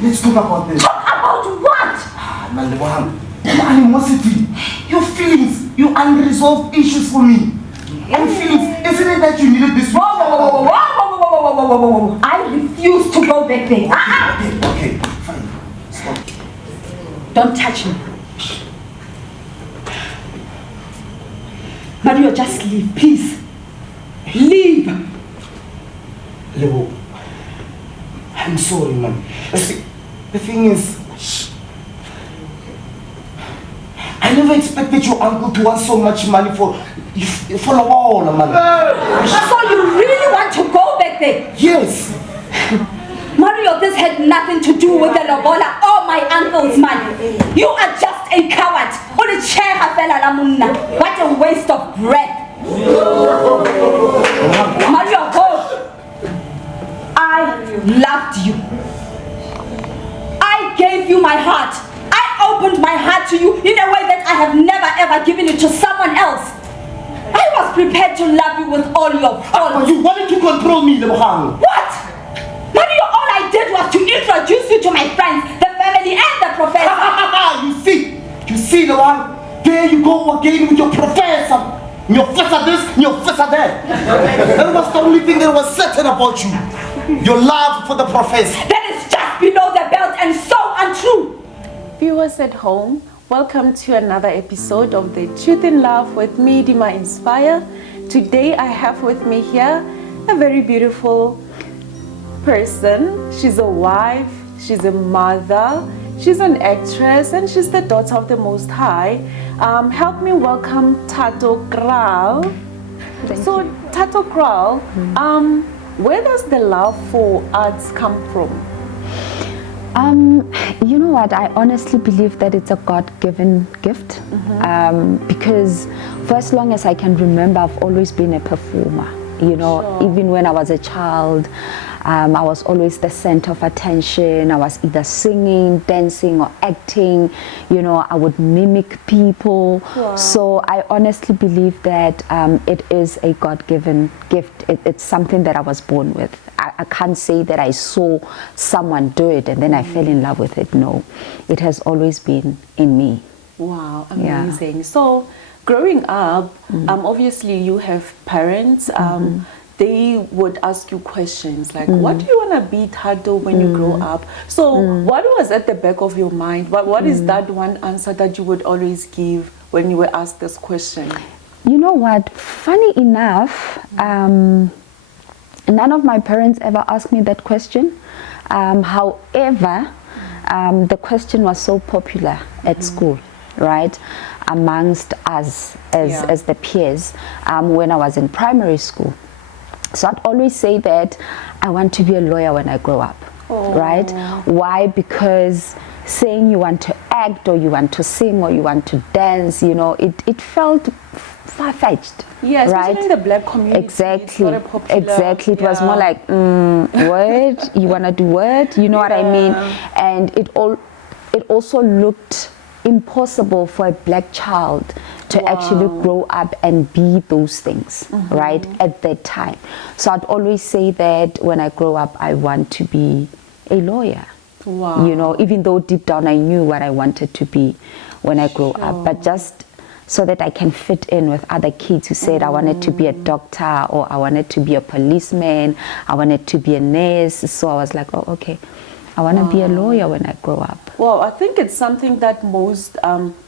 let's talk about this. Talk about what? Malibang, animosity, your feelings, your unresolved issues for me. And feelings, isn't it that you needed this? Whoa. I refuse to go back there. Okay, fine. Stop. Don't touch me. Mario, just leave, please. Leave. Lebo, I'm sorry, man. See, the thing is, I never expected your uncle to want so much money for a while, man. So you really want to go back there? Yes. Mario, this had nothing to do with the lobola or my uncle's money. You are just a coward. What a waste of breath. Mario, go. I loved you. I gave you my heart. I opened my heart to you in a way that I have never ever given it to someone else. I was prepared to love you with all your faults. You wanted to control me, Lebohang. What? Mario, all I did was to introduce you to my friends, the family and the professor. You see the one? There you go again with your professor. Your professor this, your professor that. That was the only thing that was certain about you. Your love for the professor. That is just below the belt and so untrue. Viewers at home, welcome to another episode of The Truth in Love with me, Dima Inspire. Today I have with me here a very beautiful person. She's a wife, she's a mother, she's an actress, and she's the daughter of the Most High. Help me welcome Thato Kraal. So Thato Kraal, where does the love for arts come from? You know what, I honestly believe that it's a God-given gift. Because for as long as I can remember, I've always been a performer. You know, even when I was a child, I was always the center of attention. I was either singing, dancing, or acting. You know, I would mimic people. So I honestly believe that it is a God-given gift. It's something that I was born with. I can't say that I saw someone do it and then I fell in love with it. No, it has always been in me. Wow, amazing. So growing up, obviously you have parents. They would ask you questions like, what do you want to be, Thato, when you grow up? So what was at the back of your mind? What is that one answer that you would always give when you were asked this question? You know what, funny enough, none of my parents ever asked me that question. However, the question was so popular at school, right? Amongst us as the peers when I was in primary school. So I'd always say that I want to be a lawyer when I grow up, right? Why? Because saying you want to act or you want to sing or you want to dance, you know, it felt far-fetched. Yes, right? especially in the black community. Exactly. It was more like, what? You want to do what? You know what I mean? And it also looked impossible for a black child to actually grow up and be those things, right, at that time. So I'd always say that when I grow up, I want to be a lawyer. You know, even though deep down I knew what I wanted to be when I grow up, but just so that I can fit in with other kids who said I wanted to be a doctor or I wanted to be a policeman, I wanted to be a nurse. So I was like, oh, okay, I want to be a lawyer when I grow up. Well, I think it's something that most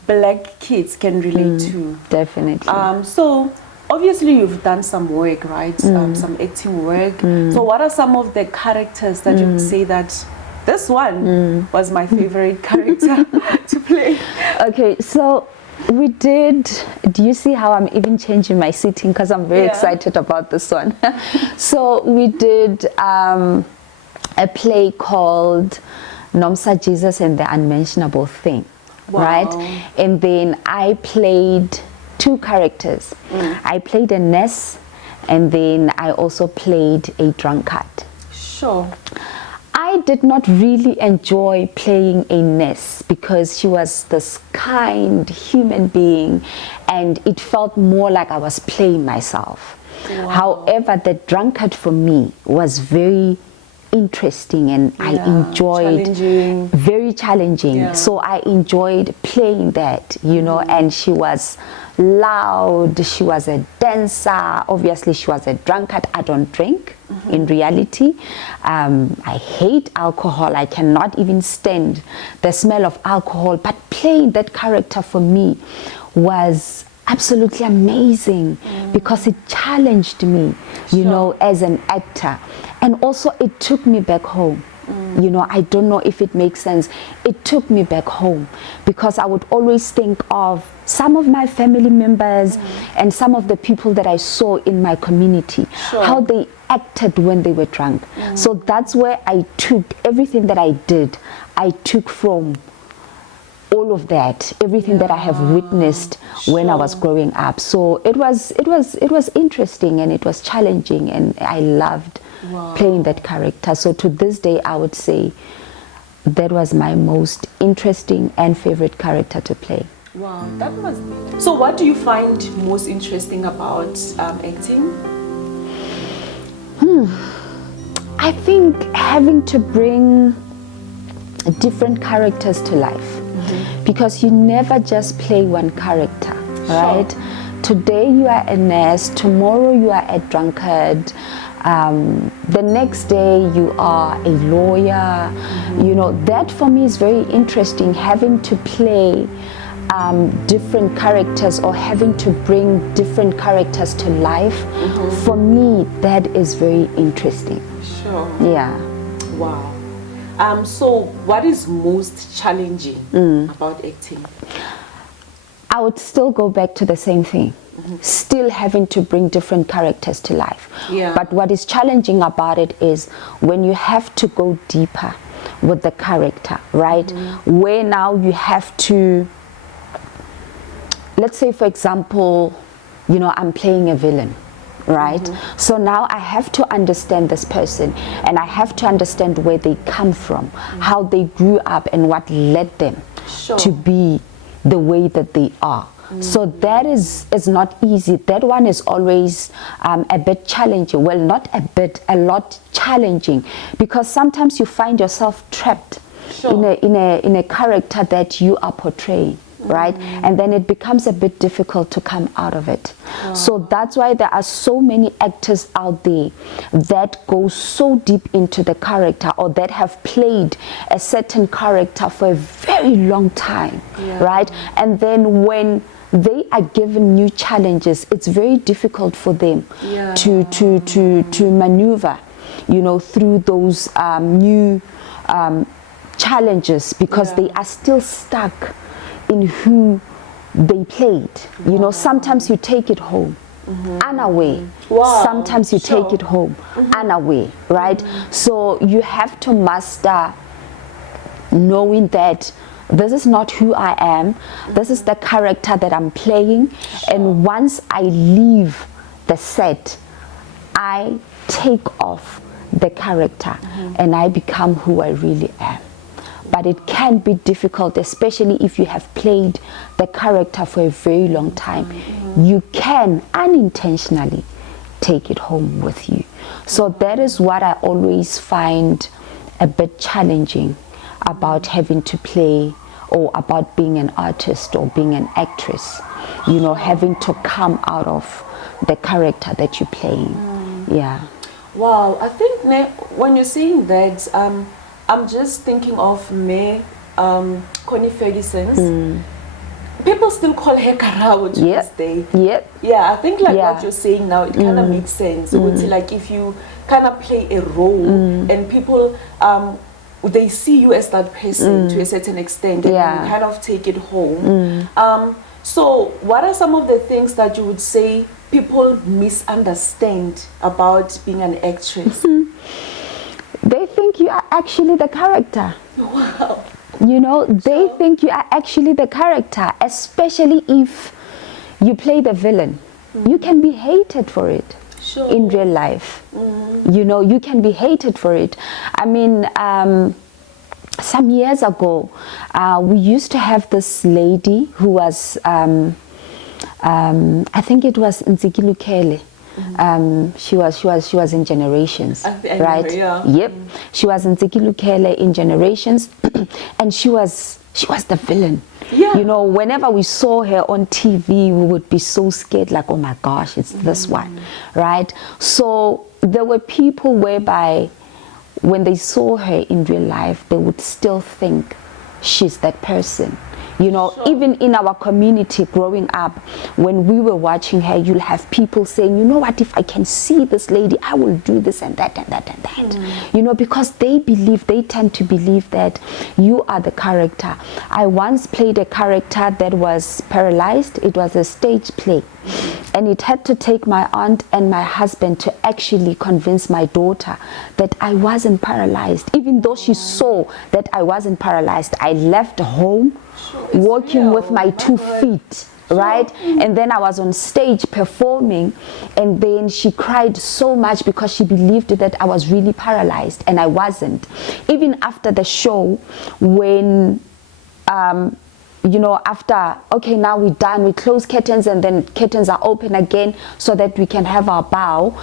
black kids can relate to. Definitely. So obviously you've done some work, right? Some acting work. So what are some of the characters that you would say that this one was my favorite character to play? Okay, so we did, do you see how I'm even changing my seating? Because I'm very excited about this one. So we did a play called Nomsa Jesus and the Unmentionable Thing, right? And then I played two characters. I played a nurse and then I also played a drunkard. Sure. I did not really enjoy playing a nurse because she was this kind human being and it felt more like I was playing myself. However, the drunkard for me was very interesting, and I enjoyed very challenging. So I enjoyed playing that, you know. And she was loud, she was a dancer, obviously she was a drunkard. I don't drink in reality. I hate alcohol. I cannot even stand the smell of alcohol, but playing that character for me was absolutely amazing because it challenged me, you know, as an actor. And also it took me back home. You know, I don't know if it makes sense. It took me back home because I would always think of some of my family members and some of the people that I saw in my community, how they acted when they were drunk. So that's where I took everything that I did. I took from all of that, everything that I have witnessed when I was growing up. So it was interesting, and it was challenging, and I loved playing that character. So to this day, I would say that was my most interesting and favorite character to play. Wow, that was. So what do you find most interesting about acting? I think having to bring different characters to life, because you never just play one character, right? Today you are a nurse, tomorrow you are a drunkard, the next day you are a lawyer. You know, that for me is very interesting, having to play different characters, or having to bring different characters to life. For me, that is very interesting. Yeah. Wow. So what is most challenging about acting? I would still go back to the same thing. Still having to bring different characters to life. But what is challenging about it is when you have to go deeper with the character, right? Where now you have to, let's say for example, you know, I'm playing a villain, right? So now I have to understand this person, and I have to understand where they come from, how they grew up, and what led them to be the way that they are. So that is not easy. That one is always a bit challenging. Well, not a bit, a lot challenging, because sometimes you find yourself trapped in a character that you are portraying, right? And then it becomes a bit difficult to come out of it. So that's why there are so many actors out there that go so deep into the character, or that have played a certain character for a very long time, right? And then when they are given new challenges, it's very difficult for them to maneuver, you know, through those new challenges, because they are still stuck in who they played. You know, sometimes you take it home unaware. Sometimes you take it home unaware, right? So you have to master knowing that this is not who I am, this is the character that I'm playing, and once I leave the set, I take off the character and I become who I really am. But it can be difficult, especially if you have played the character for a very long time. You can unintentionally take it home with you. So that is what I always find a bit challenging about having to play, or about being an artist or being an actress. You know, having to come out of the character that you're playing. Yeah. Wow, I think when you're saying that, I'm just thinking of Connie Ferguson's. People still call her Karao to this day. Yeah, I think like what you're saying now, it kind of makes sense. It's like if you kind of play a role and people, they see you as that person to a certain extent, and you kind of take it home. So what are some of the things that you would say people misunderstand about being an actress? They think you are actually the character. Wow. You know, they think you are actually the character, especially if you play the villain. You can be hated for it in real life. You know, you can be hated for it. I mean, some years ago, we used to have this lady who was, I think it was Nzikilukele. She was in Generations, right? Yeah. Yep. She was in Tsikilukele in Generations, and she was the villain. Yeah. You know, whenever we saw her on TV, we would be so scared, like, oh my gosh, it's this one, right? So there were people whereby when they saw her in real life, they would still think she's that person. You know, even in our community growing up, when we were watching her, you'll have people saying, you know what, if I can see this lady, I will do this and that and that and that. You know, because they tend to believe that you are the character. I once played a character that was paralyzed. It was a stage play. And it had to take my aunt and my husband to actually convince my daughter that I wasn't paralyzed. Even though she saw that I wasn't paralyzed, I left home walking with my 2 feet, right? And then I was on stage performing, and then she cried so much because she believed that I was really paralyzed, and I wasn't. Even after the show, when you know, after, okay, now we're done, we close curtains and then curtains are open again so that we can have our bow.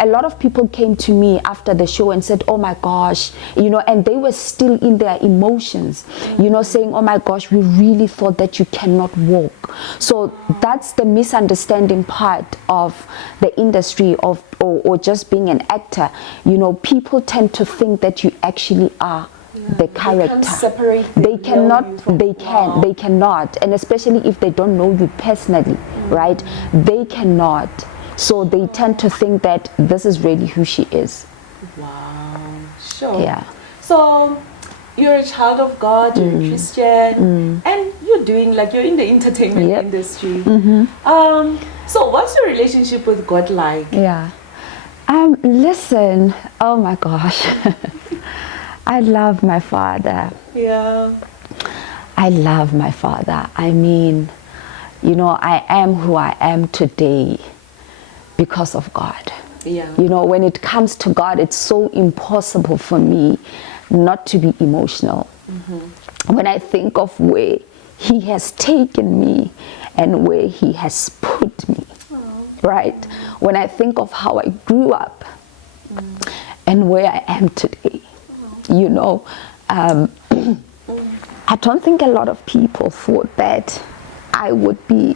A lot of people came to me after the show and said, oh my gosh, you know, and they were still in their emotions, you know, saying, oh my gosh, we really thought that you cannot walk. So that's the misunderstanding part of the industry of, or just being an actor. You know, people tend to think that you actually are the character. They cannot, and especially if they don't know you personally, right? They cannot. So they tend to think that this is really who she is. Wow, sure. Yeah. So you're a child of God, you're a Christian, and you're doing, like, you're in the entertainment industry. So what's your relationship with God like? Yeah. Listen, oh my gosh. I love my father. Yeah. I love my father. I mean, you know, I am who I am today because of God. Yeah. You know, when it comes to God, it's so impossible for me not to be emotional. When I think of where He has taken me and where He has put me, right? When I think of how I grew up and where I am today, you know, I don't think a lot of people thought that I would be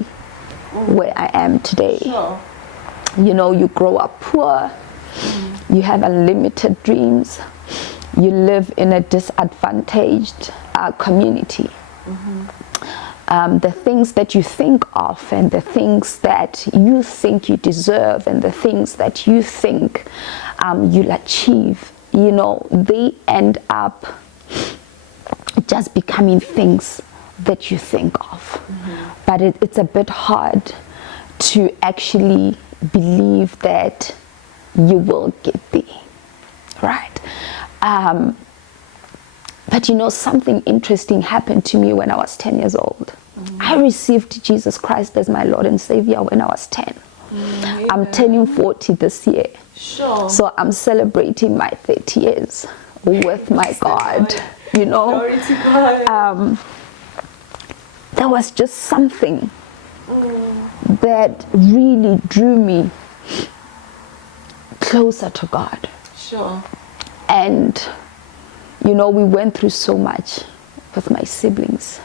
where I am today. Sure. You know, you grow up poor, you have unlimited dreams, you live in a disadvantaged community. The things that you think of and the things that you think you deserve and the things that you think you'll achieve, you know, they end up just becoming things that you think of. But it's a bit hard to actually believe that you will get there, right? But you know, something interesting happened to me when I was 10 years old. I received Jesus Christ as my Lord and Savior when I was 10. I'm turning 40 this year. Sure. So I'm celebrating my 30 years with my God, you know. Glory to God. There was just something that really drew me closer to God. Sure. And, you know, we went through so much with my siblings.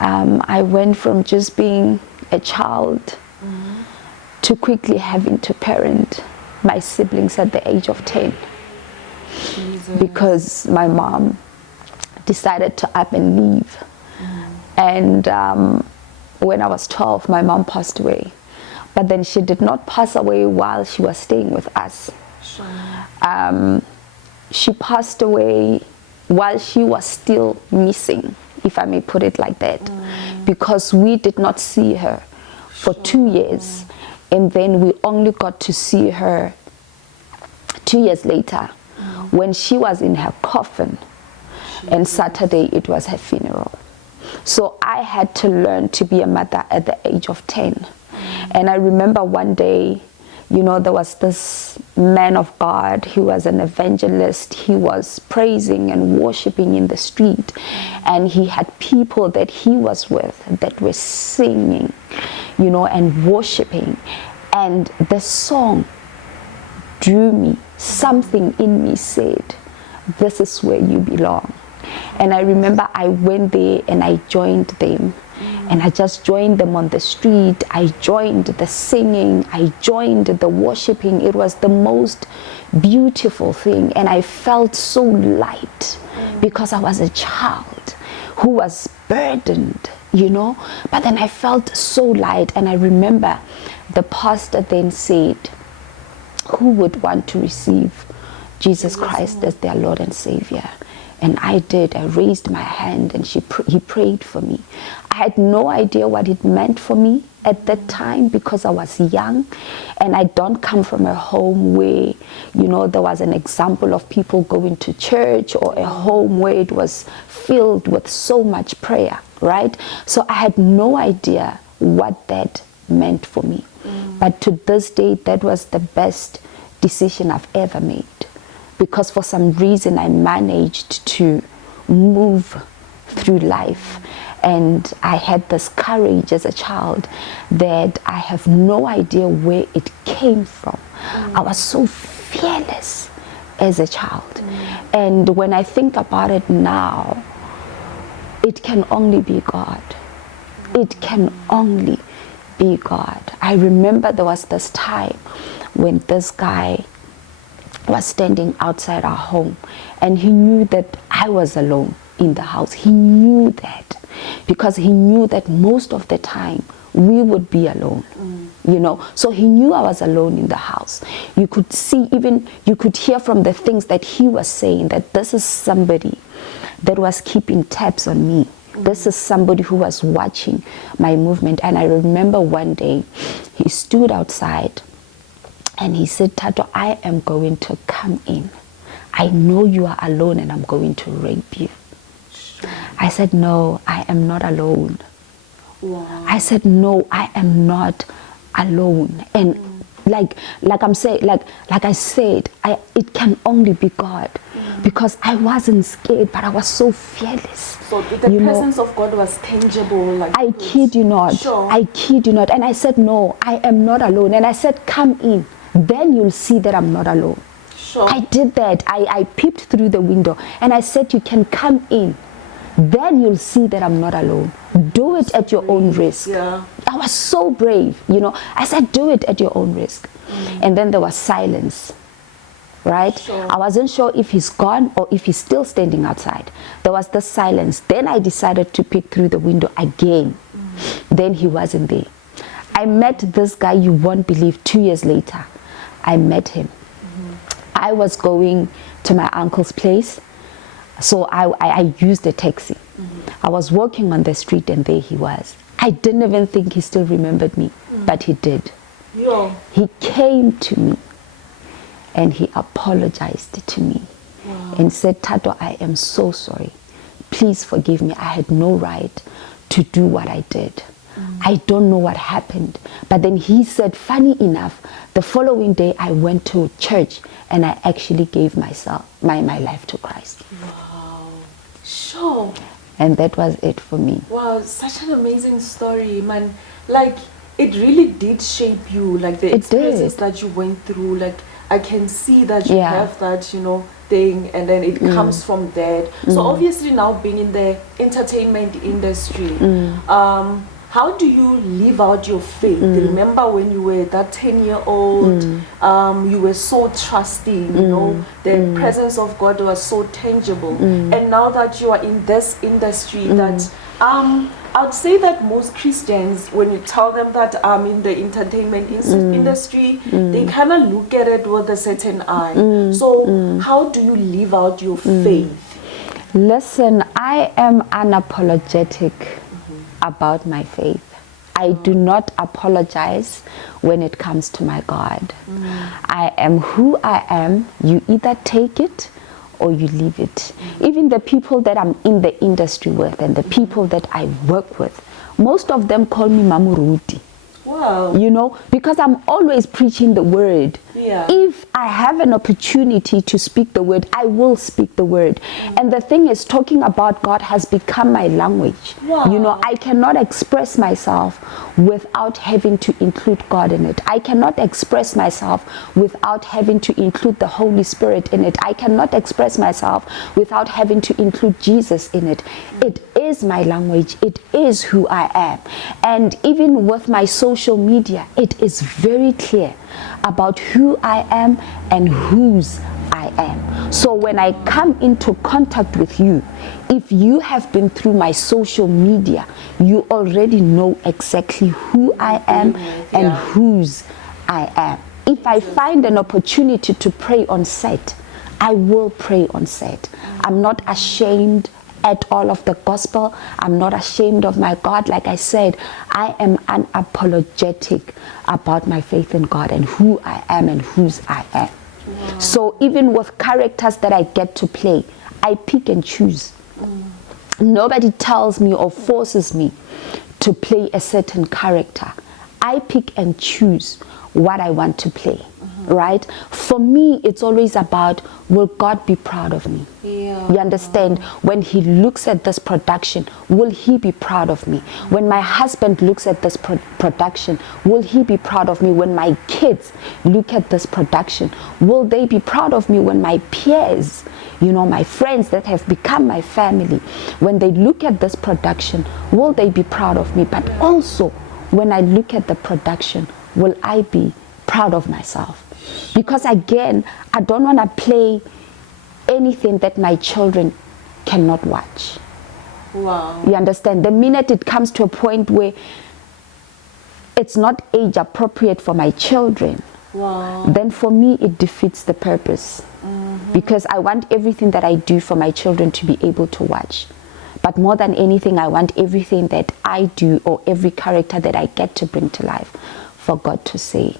I went from just being a child to quickly having to parent my siblings at the age of 10. Jesus. Because my mom decided to up and leave. And when I was 12, my mom passed away. But then she did not pass away while she was staying with us. Sure. She passed away while she was still missing, if I may put it like that, because we did not see her for 2 years, and then we only got to see her 2 years later when she was in her coffin, and Saturday it was her funeral. So I had to learn to be a mother at the age of 10. And I remember one day, you know, there was this man of God. He was an evangelist. He was praising and worshiping in the street. And he had people that he was with that were singing, you know, and worshiping. And the song drew me. Something in me said, this is where you belong. And I remember I went there and I joined them. And I just joined them on the street. I joined the singing. I joined the worshiping. It was the most beautiful thing. And I felt so light because I was a child who was burdened, you know. But then I felt so light. And I remember the pastor then said, who would want to receive Jesus Christ as their Lord and Savior? And I did. I raised my hand and he prayed for me. I had no idea what it meant for me at that time because I was young, and I don't come from a home where, you know, there was an example of people going to church, or a home where it was filled with so much prayer, right? So I had no idea what that meant for me. But to this day, that was the best decision I've ever made. Because for some reason I managed to move through life, and I had this courage as a child that I have no idea where it came from. I was so fearless as a child. And when I think about it now, it can only be God. It can only be God. I remember there was this time when this guy was standing outside our home, and he knew that I was alone in the house. He knew that because he knew that most of the time we would be alone, you know. So he knew I was alone in the house. You could see, even you could hear from the things that he was saying, that this is somebody that was keeping tabs on me. This is somebody who was watching my movement. And I remember one day he stood outside and he said, Thato, I am going to come in. I know you are alone and I'm going to rape you. I said, no, I am not alone. Wow. I said, no, I am not alone. And like I'm saying, like I said, it can only be God. Because I wasn't scared, but I was so fearless. So the presence of God was tangible. Like I kid you not. Sure. I kid you not. And I said, no, I am not alone. And I said, come in. Then you'll see that I'm not alone. Sure. I did that. I peeped through the window and I said, you can come in. Then you'll see that I'm not alone. Do it at your own risk. Yeah. I was so brave, you know. I said, do it at your own risk. And then there was silence, right? Sure. I wasn't sure if he's gone or if he's still standing outside. There was the silence. Then I decided to peek through the window again. Then he wasn't there. I met this guy, you won't believe, 2 years later. I met him. I was going to my uncle's place, so I used a taxi. I was walking on the street and there he was. I didn't even think he still remembered me, but he did. Yo. He came to me and he apologized to me and said, Thato, I am so sorry. Please forgive me. I had no right to do what I did. I don't know what happened. But then he said, funny enough, the following day I went to church and I actually gave myself my life to Christ. Wow. Sure. And that was it for me. Wow, such an amazing story, man. Like, it really did shape you, like the experiences that you went through. Like, I can see that you have that, you know, thing, and then it comes from that. So obviously now being in the entertainment industry, how do you live out your faith? Remember when you were that 10-year-old, you were so trusting, you know, the presence of God was so tangible. And now that you are in this industry, that I'd say that most Christians, when you tell them that I'm in the entertainment industry, they kind of look at it with a certain eye. So how do you live out your faith? Listen, I am unapologetic about my faith. I do not apologize when it comes to my God. I am who I am. You either take it or you leave it. Even the people that I'm in the industry with and the people that I work with, most of them call me Mamuruti. Wow. You know, because I'm always preaching the word. Yeah. If I have an opportunity to speak the word, I will speak the word. And the thing is, talking about God has become my language. Wow. You know, I cannot express myself without having to include God in it. I cannot express myself without having to include the Holy Spirit in it. I cannot express myself without having to include Jesus in it. It is my language. It is who I am. And even with my social media, it is very clear about who I am and whose I am. So when I come into contact with you, if you have been through my social media, you already know exactly who I am and whose I am. If I find an opportunity to pray on set, I will pray on set. I'm not ashamed at all of the gospel. I'm not ashamed of my God. Like I said, I am unapologetic about my faith in God and who I am and whose I am. Wow. So even with characters that I get to play, I pick and choose. Nobody tells me or forces me to play a certain character. I pick and choose what I want to play. Right? For me, it's always about, will God be proud of me? Yeah. You understand? When he looks at this production, will he be proud of me? When my husband looks at this production, will he be proud of me? When my kids look at this production, will they be proud of me? When my peers, you know, my friends that have become my family, when they look at this production, will they be proud of me? But also, when I look at the production, will I be proud of myself? Because again, I don't want to play anything that my children cannot watch. Wow. You understand? The minute it comes to a point where it's not age appropriate for my children, wow, then for me it defeats the purpose. Because I want everything that I do for my children to be able to watch. But more than anything, I want everything that I do or every character that I get to bring to life for God to say,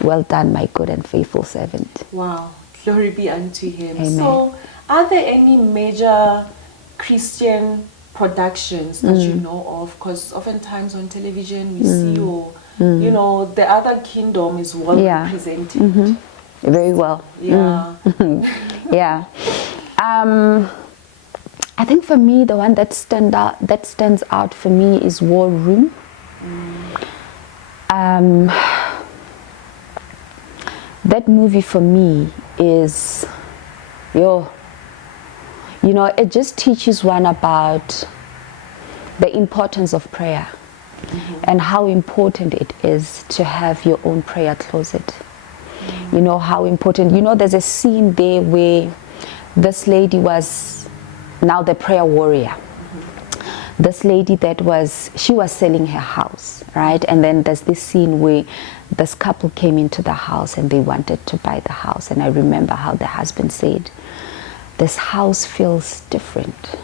well done, my good and faithful servant. Wow. Glory be unto him. Amen. So, are there any major Christian productions that you know of? Because oftentimes on television we see, or you know, the other kingdom is well represented. Very well. Yeah. Yeah. I think for me, the one that stands out for me is War Room. That movie for me is, you know, it just teaches one about the importance of prayer and how important it is to have your own prayer closet. You know, how important, you know, there's a scene there where this lady was now the prayer warrior. This lady she was selling her house, right? And then there's this scene where this couple came into the house and they wanted to buy the house. And I remember how the husband said, this house feels different.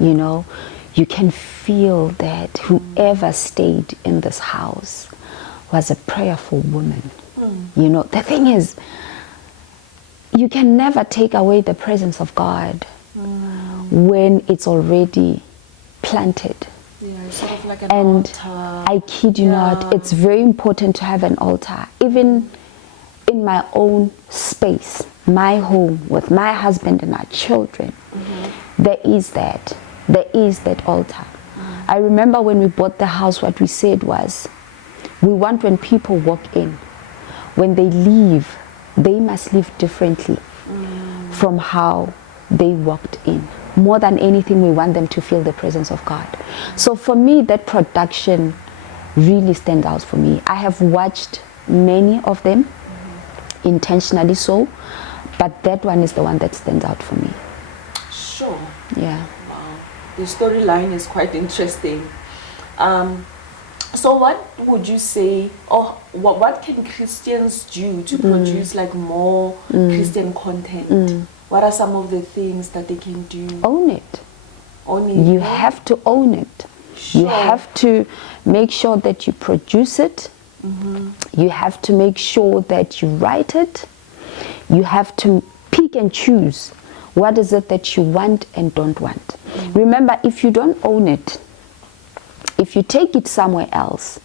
You know, you can feel that whoever stayed in this house was a prayerful woman. You know, the thing is, you can never take away the presence of God when it's already planted. Yeah, sort of like an And altar. I kid you not, it's very important to have an altar. Even in my own space, my home, with my husband and our children, there is that altar. I remember when we bought the house, what we said was, we want when people walk in, when they leave, they must leave differently from how they walked in. More than anything, we want them to feel the presence of God. So for me, that production really stands out for me. I have watched many of them, intentionally so, but that one is the one that stands out for me. Sure. Yeah. Wow. The storyline is quite interesting. So what would you say, or what can Christians do to produce like more Christian content? What are some of the things that they can do? Own it. Own it. You have to own it. Sure. You have to make sure that you produce it. You have to make sure that you write it. You have to pick and choose what is it that you want and don't want. Remember, if you don't own it, if you take it somewhere else,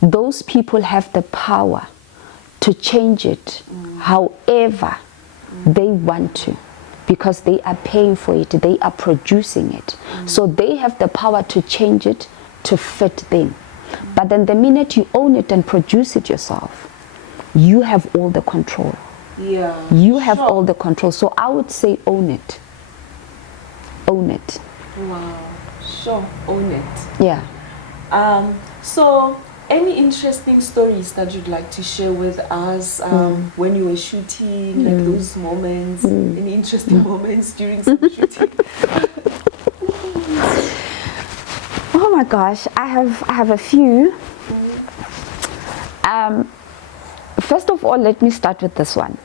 those people have the power to change it however they want to, because they are paying for it, they are producing it. So they have the power to change it to fit them. But then the minute you own it and produce it yourself, you have all the control. Yeah. You have all the control. So I would say own it. Own it. Wow. Sure. Own it. Yeah. So any interesting stories that you'd like to share with us when you were shooting, like those moments, any interesting moments during some shooting? Oh my gosh, I have a few. First of all, let me start with this one.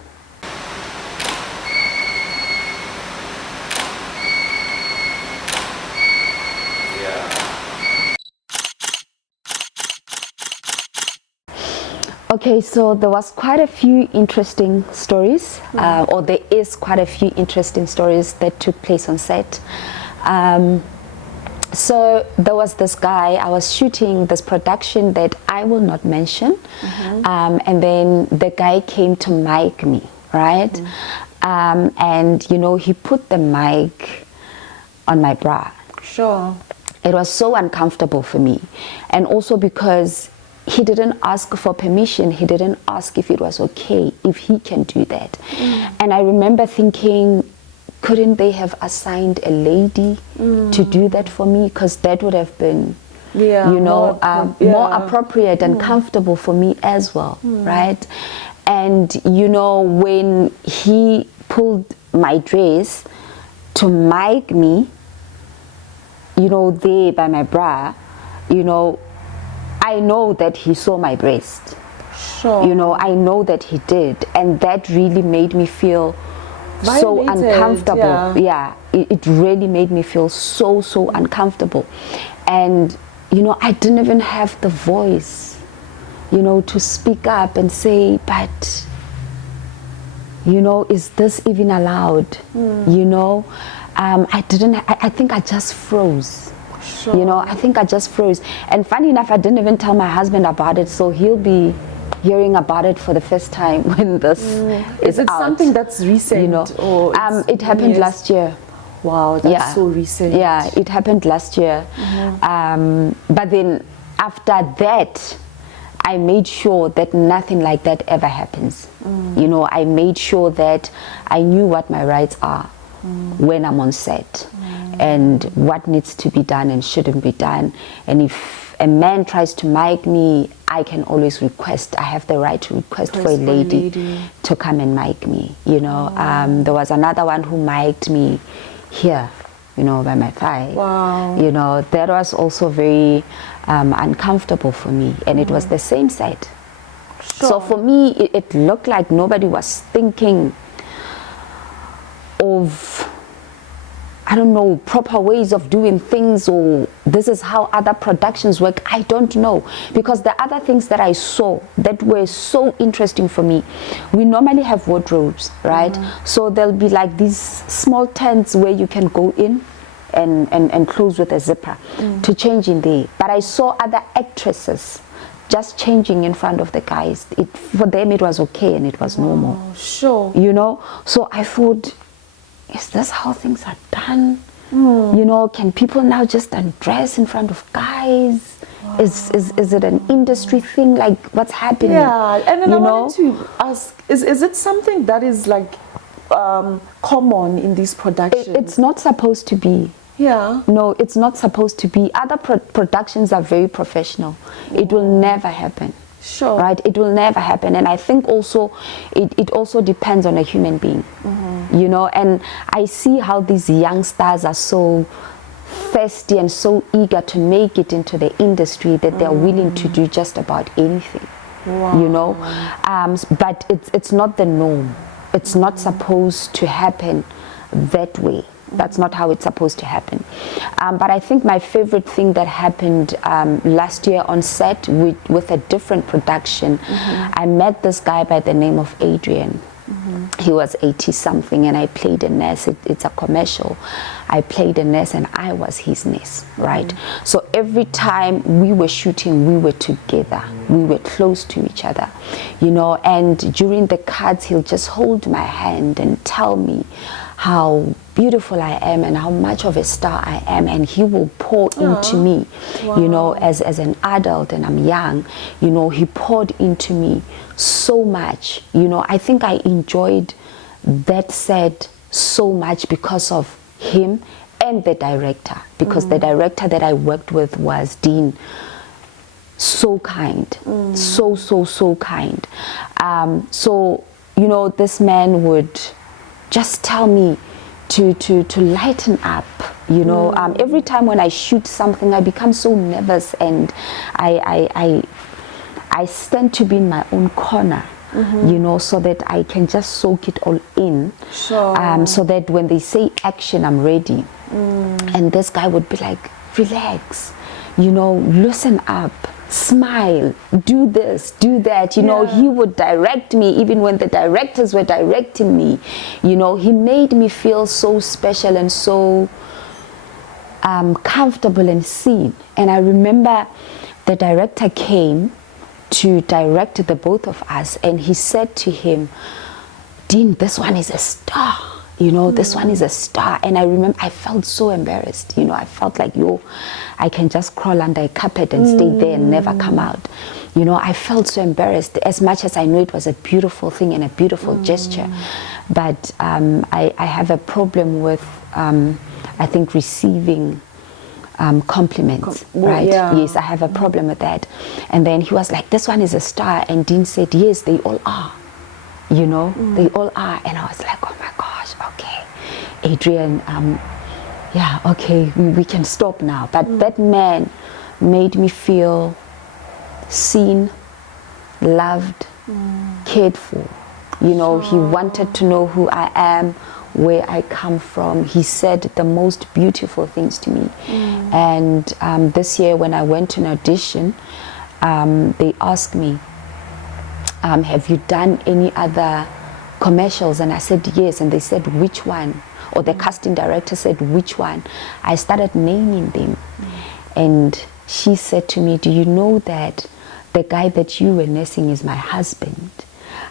Okay, so there was quite a few interesting stories, or there is quite a few interesting stories that took place on set. So there was this guy, I was shooting this production that I will not mention, and then the guy came to mic me, right? And you know, he put the mic on my bra. Sure. It was so uncomfortable for me, and also because he didn't ask for permission. He didn't ask if it was okay, if he can do that. And I remember thinking, couldn't they have assigned a lady to do that for me? Because that would have been, you know, more appropriate and comfortable for me as well, right? And, you know, when he pulled my dress to mic me, you know, there by my bra, you know, I know that he saw my breast. Sure. You know, I know that he did. And that really made me feel so uncomfortable. Yeah, it really made me feel so uncomfortable. And, you know, I didn't even have the voice, you know, to speak up and say, but, you know, is this even allowed? You know, I think I just froze. Sure. You know, I think I just froze. And funny enough, I didn't even tell my husband about it, so he'll be hearing about it for the first time when this is it out. Something that's recent? You know, or it happened last year. Wow, that's so recent. Yeah, it happened last year. But then after that, I made sure that nothing like that ever happens. You know, I made sure that I knew what my rights are when I'm on set, and what needs to be done and shouldn't be done. And if a man tries to mic me, I can always request. I have the right to request for a lady to come and mic me. You know, there was another one who mic'd me here, you know, by my thigh. Wow. You know, that was also very uncomfortable for me, and it was the same side. Sure. So for me, it looked like nobody was thinking of, I don't know, proper ways of doing things, or this is how other productions work. I don't know, because the other things that I saw that were so interesting for me, we normally have wardrobes, right? So there'll be like these small tents where you can go in and close with a zipper to change in there. But I saw other actresses just changing in front of the guys. For them it was okay and it was normal. Sure. You know, so I thought, is this how things are done? You know, can people now just undress in front of guys? Is it an industry thing? Like, what's happening? Yeah, and then you I know? wanted to ask, is it something that is like common in these productions? It's not supposed to be. Yeah. No, it's not supposed to be. Other productions are very professional. It will never happen. Sure. Right? It will never happen. And I think also it also depends on a human being. You know, and I see how these young stars are so thirsty and so eager to make it into the industry that they're willing to do just about anything. Wow. You know, but it's not the norm. It's not supposed to happen that way. That's not how it's supposed to happen. But I think my favorite thing that happened last year on set with a different production, I met this guy by the name of Adrian. He was 80 something, and I played a nurse. It's a commercial. I played a nurse, and I was his nurse, right? So every time we were shooting, we were together. We were close to each other, you know. And during the cuts, he'll just hold my hand and tell me how beautiful I am and how much of a star I am, and he will pour into me, you know, as an adult, and I'm young, you know, he poured into me so much, you know. I think I enjoyed that set so much because of him and the director, because the director that I worked with was Dean. So kind, so kind. So, you know, this man would just tell me to lighten up, you know. Every time when I shoot something, I become so nervous, and I stand to be in my own corner, you know, so that I can just soak it all in. Sure. So that when they say action, I'm ready. And this guy would be like, relax, you know, loosen up, smile, do this, do that, you know. He would direct me even when the directors were directing me, you know. He made me feel so special and so comfortable and seen. And I remember the director came to direct the both of us, and he said to him, Dean, this one is a star, you know, this one is a star. And I remember I felt so embarrassed, you know. I felt like, yo, I can just crawl under a carpet and stay there and never come out, you know. I felt so embarrassed, as much as I know it was a beautiful thing and a beautiful gesture. But I have a problem with I think receiving compliments, right? Yes, I have a problem with that. And then he was like, this one is a star, and Dean said, yes, they all are, you know. They all are. And I was like, oh my gosh, okay, Adrian, yeah, okay, we can stop now. But that man made me feel seen, loved, cared for, you know. He wanted to know who I am, where I come from. He said the most beautiful things to me. And this year when I went to an audition, they asked me, have you done any other commercials? And I said yes. And they said, which one? Or the casting director said, which one? I started naming them. And she said to me, do you know that the guy that you were nursing is my husband?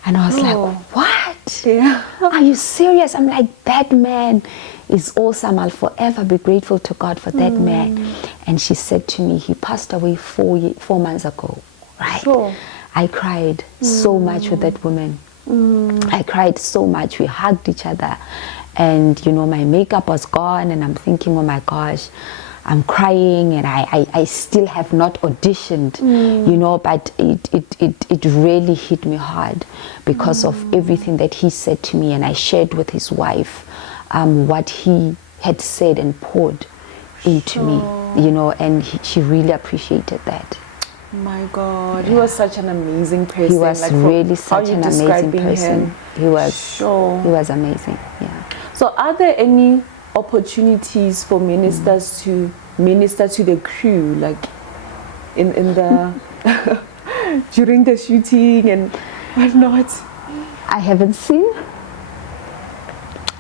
And I was like, what? Yeah. Are you serious? I'm like, that man is awesome. I'll forever be grateful to God for that man. And she said to me, he passed away 4 months ago, right? Sure. I cried so much with that woman. I cried so much. We hugged each other. And, you know, my makeup was gone, and I'm thinking, oh my gosh, I'm crying, and I still have not auditioned, you know. But it really hit me hard because of everything that he said to me, and I shared with his wife what he had said and poured into me, you know, and she really appreciated that. My God, he was such an amazing person. He was like really such an amazing person. Him. He was amazing. Yeah. So are there any opportunities for ministers to minister to the crew, like in the during the shooting and whatnot? I haven't seen.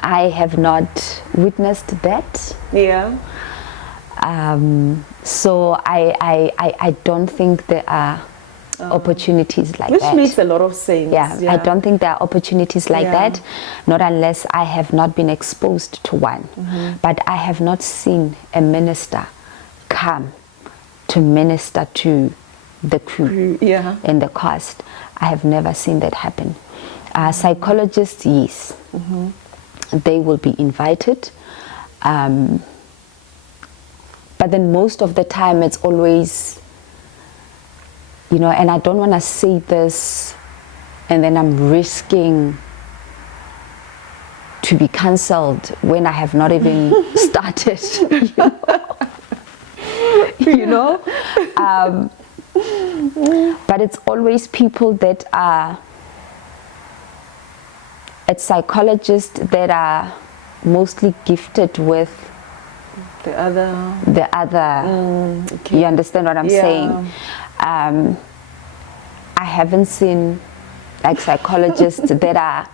I have not witnessed that. Yeah. So I don't think there are opportunities like that. Which makes a lot of sense. Yeah, I don't think there are opportunities like that, not unless I have not been exposed to one. But I have not seen a minister come to minister to the crew and the cast. I have never seen that happen. Psychologists, yes, they will be invited. But then most of the time it's always, you know, and I don't want to say this and then I'm risking to be cancelled when I have not even started, you know? But it's always people that are, it's psychologists that are mostly gifted with the other, you understand what I'm saying? I haven't seen like psychologists that are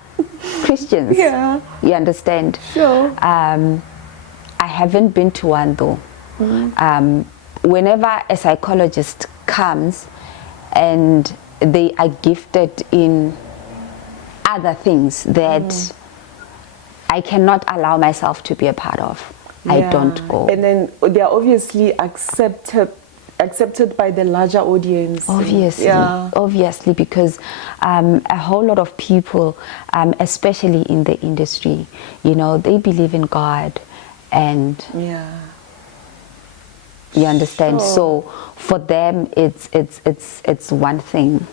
Christians. Yeah. You understand? Sure. I haven't been to one though. Whenever a psychologist comes and they are gifted in other things that I cannot allow myself to be a part of, I don't go. And then they are obviously accepted by the larger audience. Obviously, because a whole lot of people, especially in the industry, you know, they believe in God, and you understand. So for them, it's one thing,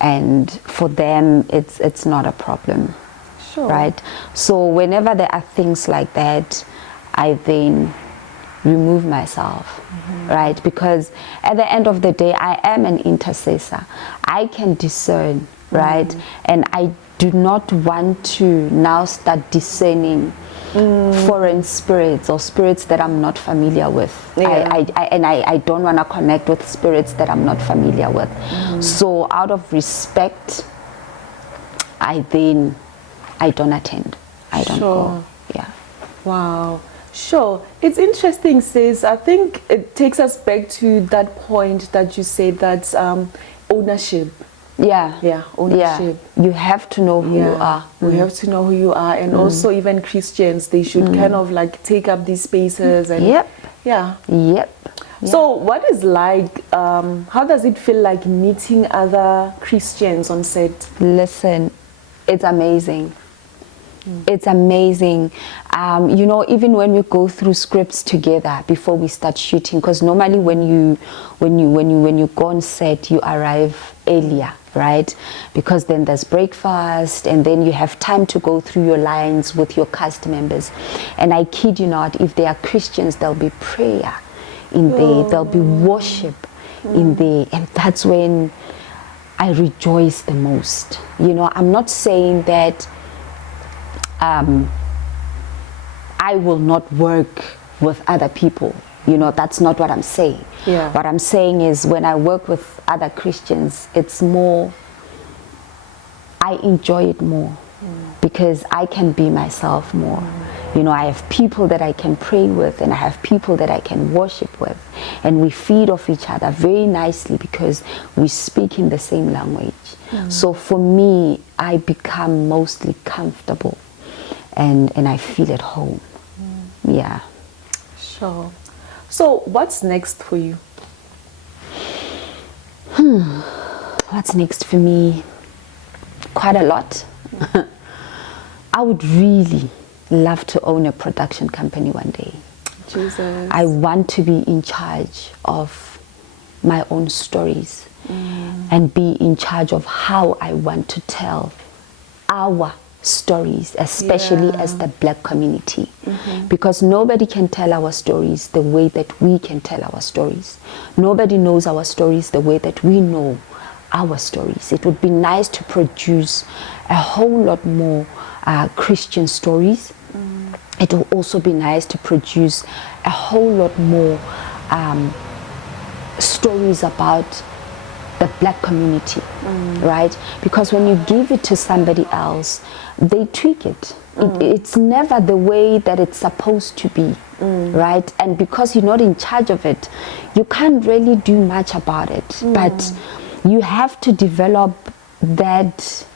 and for them, it's not a problem, right? So whenever there are things like that, I then remove myself, right? Because at the end of the day, I am an intercessor. I can discern, right? And I do not want to now start discerning foreign spirits or spirits that I'm not familiar with. I don't want to connect with spirits that I'm not familiar with. So out of respect, I don't attend. I don't go. Yeah. Wow. Sure. It's interesting, sis. I think it takes us back to that point that you said, that ownership. Ownership. You have to know who you are. You have to know who you are. And also even Christians, they should kind of like take up these spaces. And So what is like, how does it feel like meeting other Christians on set? Listen, it's amazing. It's amazing. You know, even when we go through scripts together before we start shooting, because normally when you go on set, you arrive earlier, right? Because then there's breakfast, and then you have time to go through your lines with your cast members. And I kid you not, if they are Christians, there'll be prayer in there, there'll be worship in there, and that's when I rejoice the most. You know, I'm not saying that I will not work with other people. You know, that's not what I'm saying. What I'm saying is, when I work with other Christians, it's more, I enjoy it more because I can be myself more. You know, I have people that I can pray with, and I have people that I can worship with, and we feed off each other very nicely because we speak in the same language. So for me, I become mostly comfortable, and I feel at home. Yeah. Sure. So what's next for you? What's next for me? Quite a lot. I would really love to own a production company one day. Jesus. I want to be in charge of my own stories and be in charge of how I want to tell our stories, especially as the Black community, because nobody can tell our stories the way that we can tell our stories. Nobody knows our stories the way that we know our stories. It would be nice to produce a whole lot more Christian stories. It will also be nice to produce a whole lot more stories about the Black community, right? Because when you give it to somebody else, they tweak it. It's never the way that it's supposed to be, right? And because you're not in charge of it, you can't really do much about it. But you have to develop that,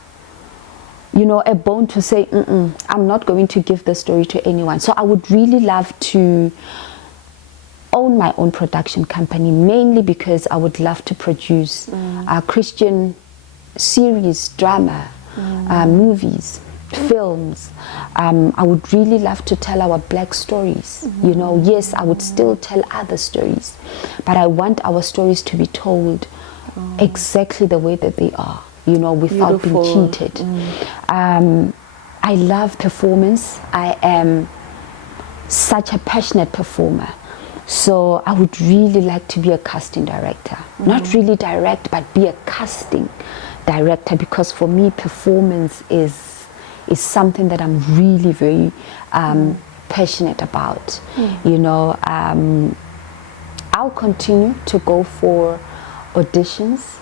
you know, a bone to say, I'm not going to give the story to anyone. So I would really love to own my own production company, mainly because I would love to produce Christian series, drama, movies, films. I would really love to tell our Black stories. You know, yes, I would still tell other stories, but I want our stories to be told exactly the way that they are, you know, without being cheated. I love performance. I am such a passionate performer. So I would really like to be a casting director. Not really direct, but be a casting director, because for me, performance is something that I'm really very passionate about. You know, I'll continue to go for auditions.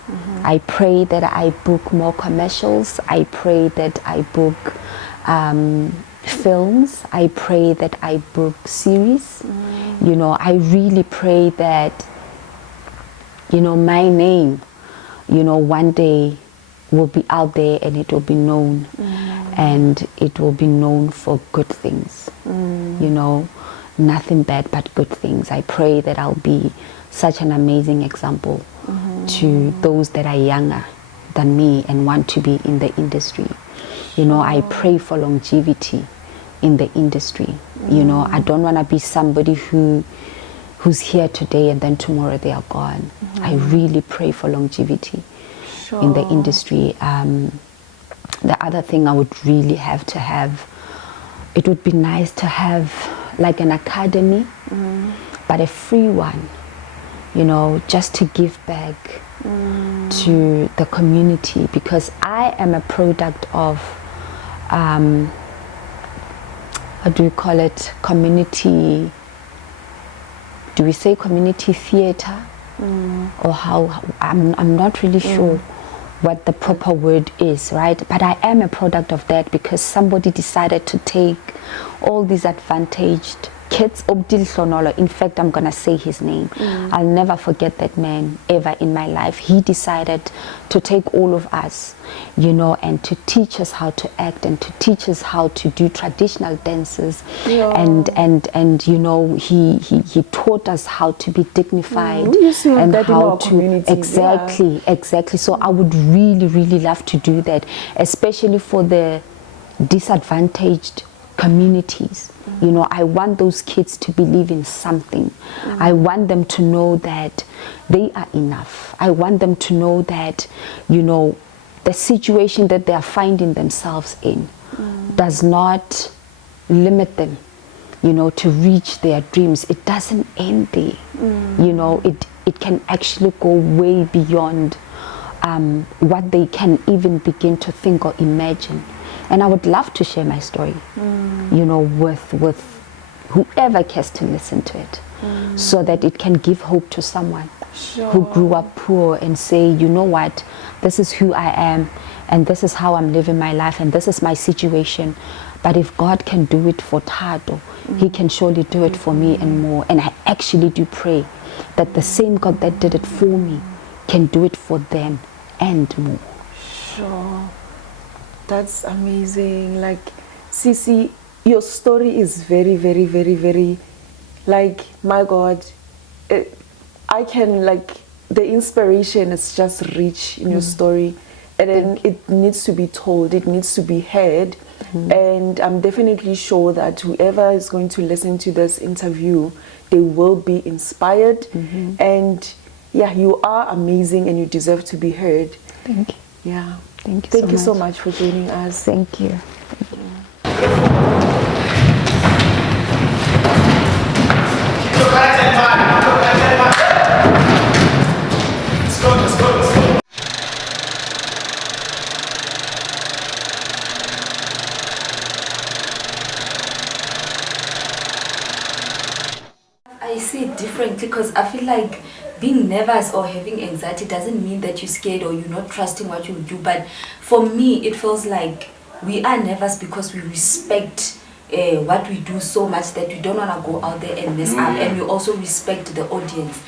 I pray that I book more commercials. I pray that I book films. I pray that I book series. You know, I really pray that, you know, my name, you know, one day will be out there and it will be known, and it will be known for good things. You know, nothing bad but good things. I pray that I'll be such an amazing example to those that are younger than me and want to be in the industry. You know, I pray for longevity in the industry. You know, I don't want to be somebody who's here today and then tomorrow they are gone. I really pray for longevity in the industry. The other thing I would really have to have, it would be nice to have like an academy, but a free one, you know, just to give back to the community, because I am a product of how do you call it, community, do we say community theater, or how, I'm not really sure what the proper word is, right? But I am a product of that, because somebody decided to take all these advantaged kids. In fact, I'm gonna say his name. I'll never forget that man ever in my life. He decided to take all of us, you know, and to teach us how to act and to teach us how to do traditional dances. And you know, he taught us how to be dignified and how to exactly. So I would really love to do that, especially for the disadvantaged communities. You know, I want those kids to believe in something. I want them to know that they are enough. I want them to know that, you know, the situation that they are finding themselves in does not limit them, you know, to reach their dreams. It doesn't end there. You know, it can actually go way beyond what they can even begin to think or imagine. And I would love to share my story, you know, with whoever cares to listen to it, so that it can give hope to someone who grew up poor and say, you know what, this is who I am, and this is how I'm living my life, and this is my situation. But if God can do it for Thato, He can surely do it for me and more. And I actually do pray that the same God that did it for me can do it for them and more. Sure. That's amazing. Like, Sisi, your story is very, like, my God, I can, like, the inspiration is just rich in your story, and then it needs to be told, it needs to be heard, and I'm definitely sure that whoever is going to listen to this interview, they will be inspired, and yeah, you are amazing and you deserve to be heard. Thank you. Yeah. Thank you so much for joining us. Thank you. I see it differently, because I feel like being nervous or having anxiety doesn't mean that you're scared or you're not trusting what you do. But for me, it feels like we are nervous because we respect what we do so much that we don't want to go out there and mess up, and we also respect the audience.